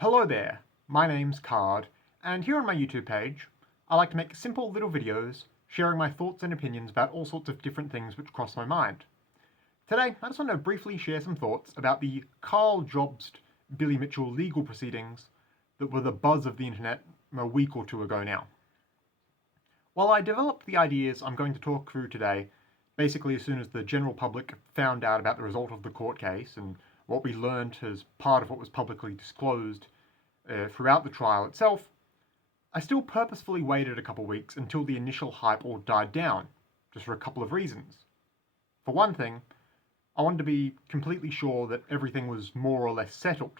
Hello there, my name's Card, and here on my YouTube page, I like to make simple little videos sharing my thoughts and opinions about all sorts of different things which cross my mind. Today, I just want to briefly share some thoughts about the Carl Jobst Billy Mitchell legal proceedings that were the buzz of the internet a week or two ago now. While I developed the ideas I'm going to talk through today, basically as soon as the general public found out about the result of the court case and what we learned as part of what was publicly disclosed throughout the trial itself, I still purposefully waited a couple weeks until the initial hype all died down, just for a couple of reasons. For one thing, I wanted to be completely sure that everything was more or less settled.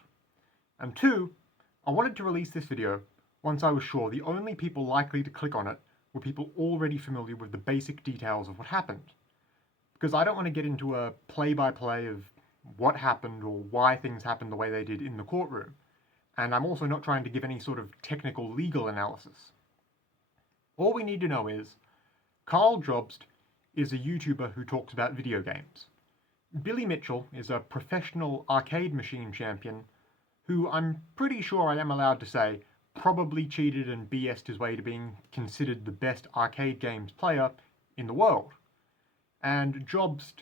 And two, I wanted to release this video once I was sure the only people likely to click on it were people already familiar with the basic details of what happened. Because I don't want to get into a play-by-play of what happened or why things happened the way they did in the courtroom. And I'm also not trying to give any sort of technical legal analysis. All we need to know is, Carl Jobst is a YouTuber who talks about video games. Billy Mitchell is a professional arcade machine champion who I'm pretty sure I am allowed to say probably cheated and BS'd his way to being considered the best arcade games player in the world. And Jobst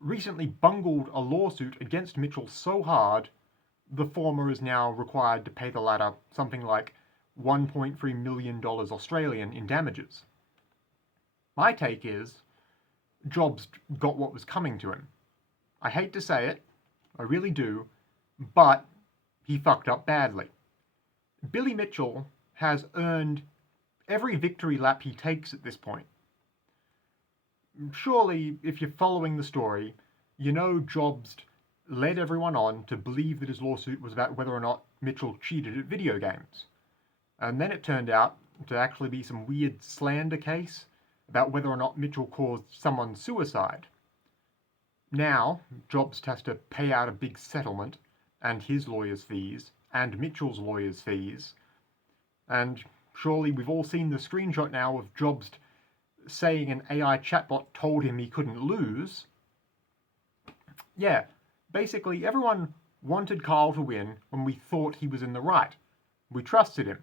recently bungled a lawsuit against Mitchell so hard, the former is now required to pay the latter something like $1.3 million Australian in damages. My take is, Jobst got what was coming to him. I hate to say it, I really do, but he fucked up badly. Billy Mitchell has earned every victory lap he takes at this point. Surely, if you're following the story, you know Jobst led everyone on to believe that his lawsuit was about whether or not Mitchell cheated at video games. And then it turned out to actually be some weird slander case about whether or not Mitchell caused someone's suicide. Now, Jobst has to pay out a big settlement, and his lawyer's fees, and Mitchell's lawyer's fees. And surely we've all seen the screenshot now of Jobst saying an AI chatbot told him he couldn't lose. Yeah, basically everyone wanted Carl to win when we thought he was in the right. We trusted him.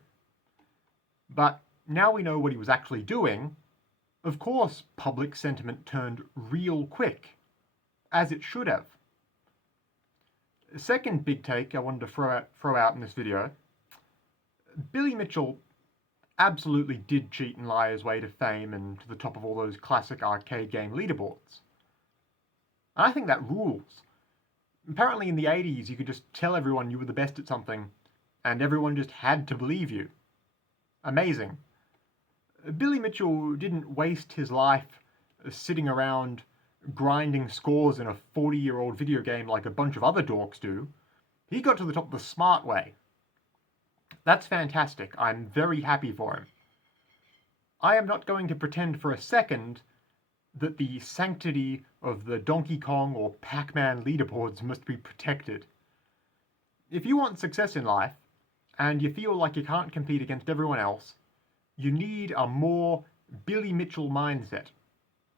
But now we know what he was actually doing. Of course, public sentiment turned real quick, as it should have. The second big take I wanted to throw out in this video, Billy Mitchell absolutely did cheat and lie his way to fame and to the top of all those classic arcade game leaderboards. And I think that rules. Apparently in the 80s you could just tell everyone you were the best at something, and everyone just had to believe you. Amazing. Billy Mitchell didn't waste his life sitting around grinding scores in a 40-year-old video game like a bunch of other dorks do. He got to the top the smart way. That's fantastic. I'm very happy for him. I am not going to pretend for a second that the sanctity of the Donkey Kong or Pac-Man leaderboards must be protected. If you want success in life, and you feel like you can't compete against everyone else, you need a more Billy Mitchell mindset.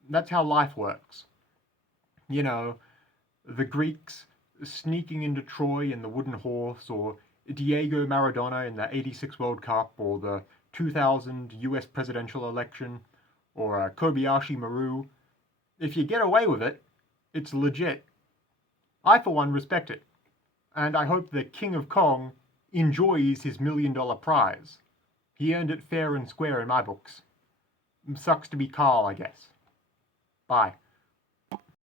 That's how life works. You know, the Greeks sneaking into Troy in the wooden horse, or Diego Maradona in the '86 World Cup, or the 2000 US presidential election, or Kobayashi Maru. If you get away with it, it's legit. I, for one, respect it. And I hope the King of Kong enjoys his $1 million prize. He earned it fair and square in my books. Sucks to be Carl, I guess. Bye.